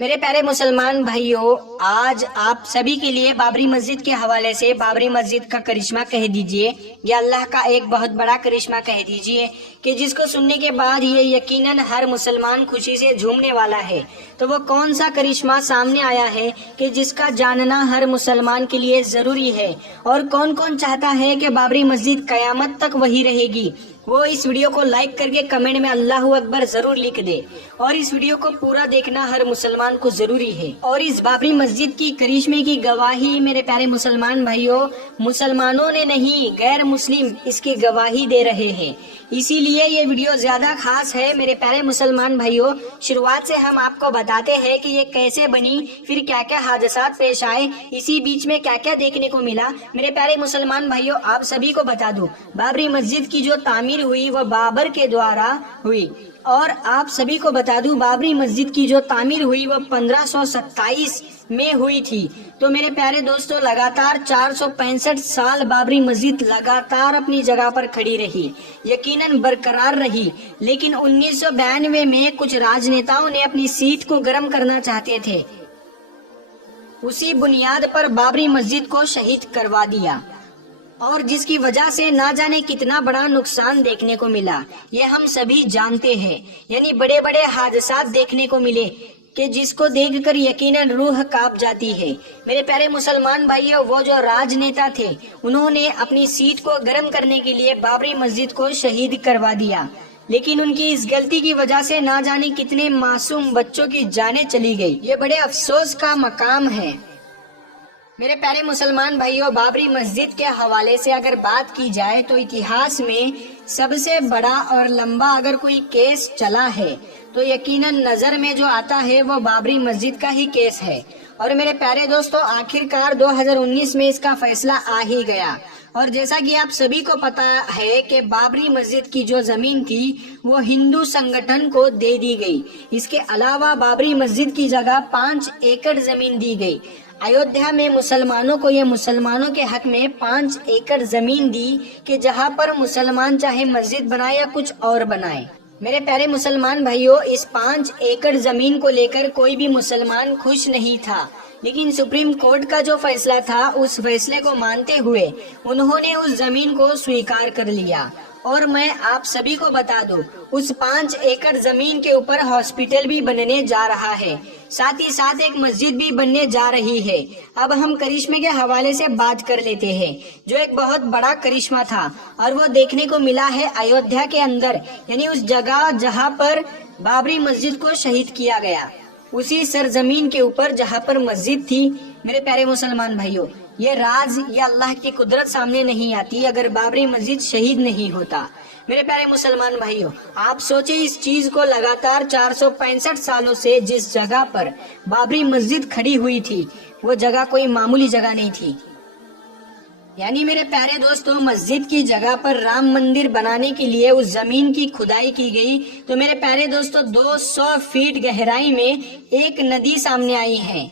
میرے پیارے مسلمان بھائیوں، آج آپ سبھی کے لیے بابری مسجد کے حوالے سے بابری مسجد کا کرشمہ کہہ دیجئے یا اللہ کا ایک بہت بڑا کرشمہ کہہ دیجئے کہ جس کو سننے کے بعد یہ یقیناً ہر مسلمان خوشی سے جھومنے والا ہے۔ تو وہ کون سا کرشمہ سامنے آیا ہے کہ جس کا جاننا ہر مسلمان کے لیے ضروری ہے، اور کون کون چاہتا ہے کہ بابری مسجد قیامت تک وہی رہے گی، وہ اس ویڈیو کو لائک کر کے کمنٹ میں اللہ اکبر ضرور لکھ دے، اور اس ویڈیو کو پورا دیکھنا ہر مسلمان کو ضروری ہے۔ اور اس بابری مسجد کی کرشمے کی گواہی میرے پیارے مسلمان بھائیوں، مسلمانوں نے نہیں، غیر مسلم اس کی گواہی دے رہے ہیں، اسی لیے یہ ویڈیو زیادہ خاص ہے۔ میرے پیارے مسلمان بھائیوں، شروعات سے ہم آپ کو بتاتے ہیں کہ یہ کیسے بنی، پھر کیا کیا حادثات پیش آئے، اسی بیچ میں کیا کیا دیکھنے کو ملا۔ میرے پیارے مسلمان بھائیوں، آپ سبھی کو بتا دوں، بابری مسجد کی جو تعمیر ہوئی وہ بابر کے دوارا ہوئی، اور آپ سبھی کو بتا دوں بابری مسجد کی جو تعمیر ہوئی وہ 1527 میں ہوئی تھی۔ تو میرے پیارے دوستو، لگاتار 465 سال بابری مسجد لگاتار اپنی جگہ پر کھڑی رہی، یقیناً برقرار رہی، لیکن 1992 میں کچھ راجنیتاؤں نے اپنی سیٹ کو گرم کرنا چاہتے تھے، اسی بنیاد پر بابری مسجد کو شہید کروا دیا، اور جس کی وجہ سے نہ جانے کتنا بڑا نقصان دیکھنے کو ملا، یہ ہم سبھی جانتے ہیں۔ یعنی بڑے بڑے حادثات دیکھنے کو ملے کہ جس کو دیکھ کر یقیناً روح کانپ جاتی ہے۔ میرے پیارے مسلمان بھائیوں، وہ جو راجنیتا تھے انہوں نے اپنی سیٹ کو گرم کرنے کے لیے بابری مسجد کو شہید کروا دیا، لیکن ان کی اس غلطی کی وجہ سے نہ جانے کتنے معصوم بچوں کی جانیں چلی گئی۔ یہ بڑے افسوس کا مقام ہے۔ میرے پیارے مسلمان بھائیوں، بابری مسجد کے حوالے سے اگر بات کی جائے تو اتہاس میں سب سے بڑا اور لمبا اگر کوئی کیس چلا ہے تو یقیناً نظر میں جو آتا ہے وہ بابری مسجد کا ہی کیس ہے۔ اور میرے پیارے دوستو، آخرکار 2019 میں اس کا فیصلہ آ ہی گیا، اور جیسا کہ آپ سبھی کو پتا ہے کہ بابری مسجد کی جو زمین تھی وہ ہندو سنگٹھن کو دے دی گئی۔ اس کے علاوہ بابری مسجد کی جگہ 5 ایکڑ زمین دی گئی۔ ایودھیا میں مسلمانوں کو یہ مسلمانوں کے حق میں 5 ایکڑ زمین دی کہ جہاں پر مسلمان چاہے مسجد بنائے یا کچھ اور بنائے۔ میرے پیارے مسلمان بھائیوں، اس 5 ایکڑ زمین کو لے کر کوئی بھی مسلمان خوش نہیں تھا، لیکن سپریم کورٹ کا جو فیصلہ تھا اس فیصلے کو مانتے ہوئے انہوں نے اس زمین کو سویکار کر لیا۔ اور میں آپ سبھی کو بتا دوں، اس 5 ایکڑ زمین کے اوپر ہاسپٹل بھی بننے جا رہا ہے، ساتھ ہی ساتھ ایک مسجد بھی بننے جا رہی ہے۔ اب ہم کرشمے کے حوالے سے بات کر لیتے ہیں، جو ایک بہت بڑا کرشمہ تھا، اور وہ دیکھنے کو ملا ہے ایودھیا کے اندر، یعنی اس جگہ جہاں پر بابری مسجد کو شہید کیا گیا، اسی سرزمین کے اوپر جہاں پر مسجد تھی۔ میرے پیارے مسلمان بھائیوں، یہ راز یا اللہ کی قدرت سامنے نہیں آتی اگر بابری مسجد شہید نہیں ہوتا۔ میرے پیارے مسلمان بھائیوں، آپ سوچیں اس چیز کو، لگاتار 465 سالوں سے جس جگہ پر بابری مسجد کھڑی ہوئی تھی وہ جگہ کوئی معمولی جگہ نہیں تھی۔ یعنی میرے پیارے دوستوں، مسجد کی جگہ پر رام مندر بنانے کے لیے اس زمین کی کھدائی کی گئی تو میرے پیارے دوستوں 200 فیٹ گہرائی میں ایک ندی سامنے آئی ہے۔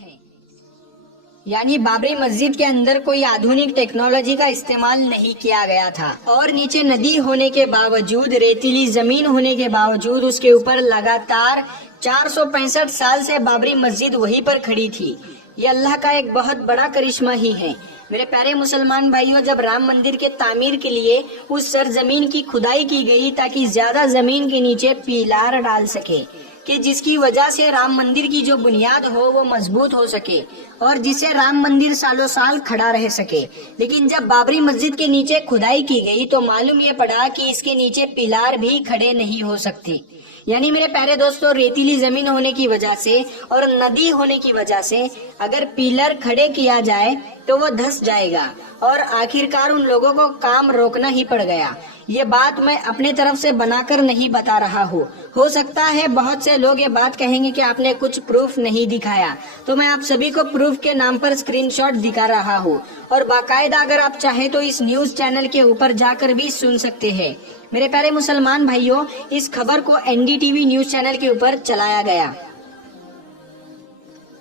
یعنی بابری مسجد کے اندر کوئی آدھونک ٹیکنالوجی کا استعمال نہیں کیا گیا تھا، اور نیچے ندی ہونے کے باوجود، ریتیلی زمین ہونے کے باوجود اس کے اوپر لگاتار 465 سال سے بابری مسجد وہیں پر کھڑی تھی۔ یہ اللہ کا ایک بہت بڑا کرشمہ ہی ہے۔ میرے پیارے مسلمان بھائیوں، جب رام مندر کے تعمیر کے لیے اس سرزمین کی کھدائی کی گئی تاکہ زیادہ زمین کے نیچے پیلار ڈال سکے، کہ جس کی وجہ سے رام مندر کی جو بنیاد ہو وہ مضبوط ہو سکے اور جس سے رام مندر سالوں سال کھڑا رہ سکے، لیکن جب بابری مسجد کے نیچے کھدائی کی گئی تو معلوم یہ پڑا کہ اس کے نیچے پیلار بھی کھڑے نہیں ہو سکتے۔ یعنی میرے پیارے دوستوں، ریتیلی زمین ہونے کی وجہ سے اور ندی ہونے کی وجہ سے اگر پیلر کھڑے کیا جائے تو وہ دھس جائے گا، اور آخرکار ان لوگوں کو کام روکنا ہی پڑ گیا۔ یہ بات میں اپنے طرف سے بنا کر نہیں بتا رہا ہوں، ہو سکتا ہے بہت سے لوگ یہ بات کہیں گے کہ آپ نے کچھ پروف نہیں دکھایا، تو میں آپ سبھی کو پروف کے نام پر اسکرین شاٹ دکھا رہا ہوں، اور باقاعدہ اگر آپ چاہیں تو اس نیوز چینل کے اوپر جا کر بھی سن سکتے ہیں۔ میرے پیارے مسلمان بھائیوں، اس خبر کو NDTV نیوز چینل کے اوپر چلایا گیا،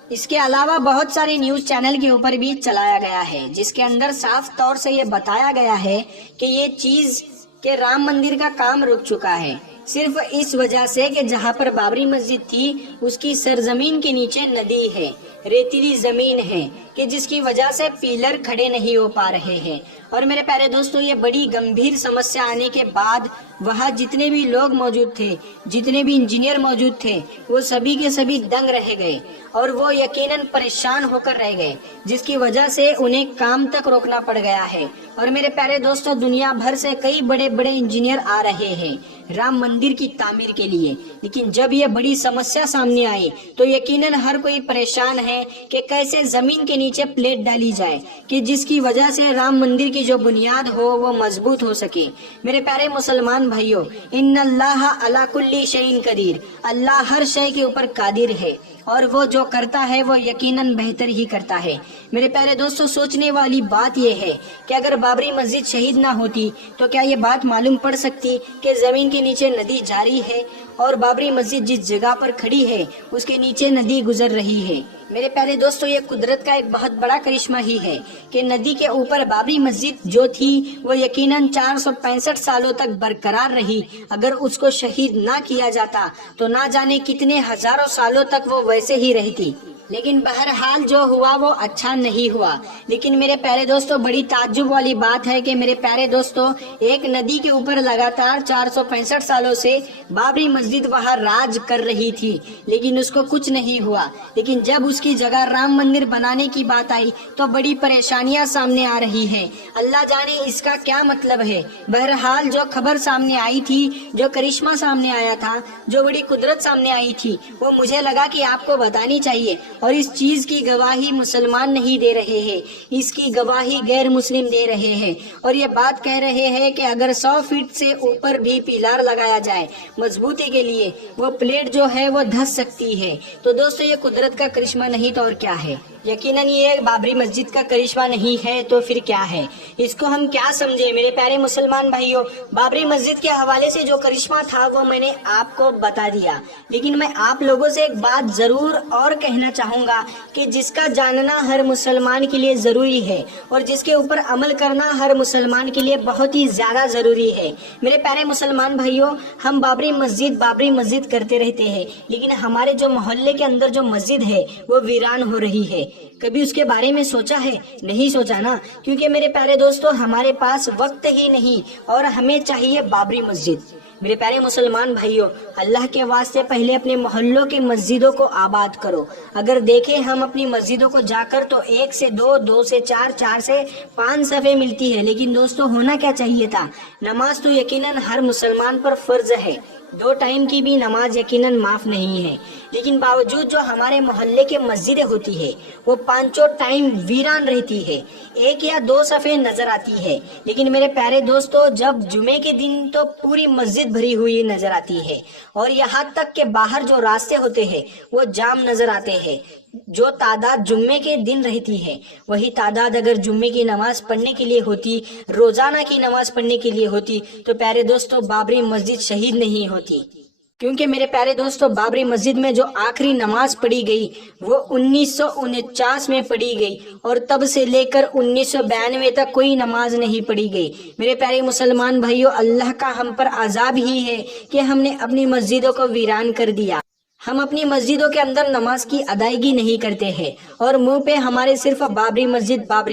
اس کے علاوہ بہت سارے نیوز چینل کے اوپر بھی چلایا گیا ہے، جس کے اندر صاف طور سے یہ بتایا گیا ہے کہ یہ چیز کہ رام مندر کا کام رک چکا ہے۔ صرف اس وجہ سے کہ جہاں پر بابری مسجد تھی اس کی سرزمین کے نیچے ندی ہے، ریتیلی زمین ہے کہ جس کی وجہ سے پیلر کھڑے نہیں ہو پا رہے ہیں۔ اور میرے پیارے دوستو، یہ بڑی گمبھیر سمسیا آنے کے بعد وہاں جتنے بھی لوگ موجود تھے، جتنے بھی انجینئر موجود تھے، وہ سبھی کے سبھی دنگ رہ گئے اور وہ یقیناً پریشان ہو کر رہ گئے، جس کی وجہ سے انہیں کام تک روکنا پڑ گیا ہے۔ اور میرے پیارے دوستو، دنیا بھر سے کئی بڑے بڑے انجینئر آ رہے ہیں رام مندر کی تعمیر کے لیے، لیکن جب یہ بڑی سمسیا سامنے آئی تو یقیناً ہر کوئی پریشان ہے کہ کیسے زمین کے نیچے پلیٹ ڈالی جائے کہ جس کی وجہ سے رام مندر کی جو بنیاد ہو وہ مضبوط ہو سکے۔ میرے پیارے مسلمان بھائیوں، ان اللہ علی کل شیء قدیر، اللہ ہر شے کے اوپر قادر ہے اور وہ جو کرتا ہے وہ یقیناً بہتر ہی کرتا ہے۔ میرے پیارے دوستو، سوچنے والی بات یہ ہے کہ اگر بابری مسجد شہید نہ ہوتی تو کیا یہ بات معلوم پڑ سکتی کہ زمین کے نیچے ندی جاری ہے اور بابری مسجد جس جگہ پر کھڑی ہے اس کے نیچے ندی گزر رہی ہے۔ میرے پیارے دوستو، یہ قدرت کا ایک بہت بڑا کرشمہ ہی ہے کہ ندی کے اوپر بابری مسجد جو تھی وہ یقیناً 465 سالوں تک برقرار رہی۔ اگر اس کو شہید نہ کیا جاتا تو نہ جانے کتنے ہزاروں سالوں تک وہ ویسے ہی رہتی، لیکن بہرحال جو ہوا وہ اچھا نہیں ہوا۔ لیکن میرے پیارے دوستو، بڑی تعجب والی بات ہے کہ میرے پیارے دوستو، ایک ندی کے اوپر لگاتار 465 سالوں سے بابری مسجد وہاں راج کر رہی تھی، لیکن اس کو کچھ نہیں ہوا۔ لیکن جب اس کی جگہ رام مندر بنانے کی بات آئی تو بڑی پریشانیاں سامنے آ رہی ہیں۔ اللہ جانے اس کا کیا مطلب ہے۔ بہرحال جو خبر سامنے آئی تھی، جو کرشمہ سامنے آیا تھا، جو بڑی قدرت سامنے آئی تھی، وہ مجھے لگا کہ آپ کو بتانی چاہیے۔ اور اس چیز کی گواہی مسلمان نہیں دے رہے ہیں، اس کی گواہی غیر مسلم دے رہے ہیں، اور یہ بات کہہ رہے ہیں کہ اگر 100 فٹ سے اوپر بھی پیلار لگایا جائے مضبوطی کے لیے، وہ پلیٹ جو ہے وہ دھس سکتی ہے۔ تو دوستو، یہ قدرت کا کرشمہ نہیں تو اور کیا ہے؟ یقیناً یہ بابری مسجد کا کرشمہ نہیں ہے تو پھر کیا ہے؟ اس کو ہم کیا سمجھے؟ میرے پیارے مسلمان بھائیوں، بابری مسجد کے حوالے سے جو کرشمہ تھا وہ میں نے آپ کو بتا دیا، لیکن میں آپ لوگوں سے ایک بات ضرور اور کہنا چاہوں گا کہ جس کا جاننا ہر مسلمان کے لیے ضروری ہے اور جس کے اوپر عمل کرنا ہر مسلمان کے لیے بہت ہی زیادہ ضروری ہے۔ میرے پیارے مسلمان بھائیوں، ہم بابری مسجد کرتے رہتے ہیں، لیکن ہمارے جو محلے کے اندر جو مسجد ہے وہ ویران ہو رہی ہے۔ کبھی اس کے بارے میں سوچا ہے؟ نہیں سوچا نا، کیونکہ میرے پیارے دوستو ہمارے پاس وقت ہی نہیں اور ہمیں چاہیے بابری مسجد۔ میرے پیارے مسلمان بھائیوں، اللہ کے واسطے پہلے اپنے محلوں کے مسجدوں کو آباد کرو۔ اگر دیکھیں ہم اپنی مسجدوں کو جا کر تو 1 سے 2، 2 سے 4، 4 سے 5 صفحے ملتی ہے، لیکن دوستو ہونا کیا چاہیے تھا؟ نماز تو یقیناً ہر مسلمان پر فرض ہے، 2 ٹائم کی بھی نماز یقیناً معاف نہیں ہے، لیکن باوجود جو ہمارے محلے کے مسجدیں ہوتی ہے وہ 5 ٹائم ویران رہتی ہے، 1 یا 2 صفحے نظر آتی ہے۔ لیکن میرے پیارے دوستو، جب جمعے کے دن تو پوری مسجد بھری ہوئی نظر آتی ہے، اور یہاں تک کہ باہر جو راستے ہوتے ہیں وہ جام نظر آتے ہیں۔ جو تعداد جمعے کے دن رہتی ہے وہی تعداد اگر جمعے کی نماز پڑھنے کے لیے ہوتی، روزانہ کی نماز پڑھنے کے لیے ہوتی، تو پیارے دوستو بابری مسجد شہید نہیں ہوتی۔ کیونکہ میرے پیارے دوستو، بابری مسجد میں جو آخری نماز پڑھی گئی وہ 1949 میں پڑھی گئی، اور تب سے لے کر 1992 تک کوئی نماز نہیں پڑھی گئی۔ میرے پیارے مسلمان بھائیوں، اللہ کا ہم پر عذاب ہی ہے کہ ہم نے اپنی مسجدوں کو ویران کر دیا۔ ہم اپنی مسجدوں کے اندر نماز کی ادائیگی نہیں کرتے ہیں اور منہ پہ ہمارے صرف بابری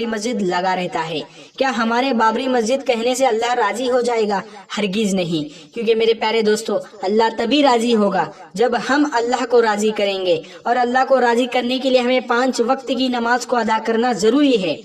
مسجد لگا رہتا ہے۔ کیا ہمارے بابری مسجد کہنے سے اللہ راضی ہو جائے گا؟ ہرگز نہیں، کیونکہ میرے پیارے دوستو اللہ تبھی راضی ہوگا جب ہم اللہ کو راضی کریں گے، اور اللہ کو راضی کرنے کے لیے ہمیں 5 وقت کی نماز کو ادا کرنا ضروری ہے۔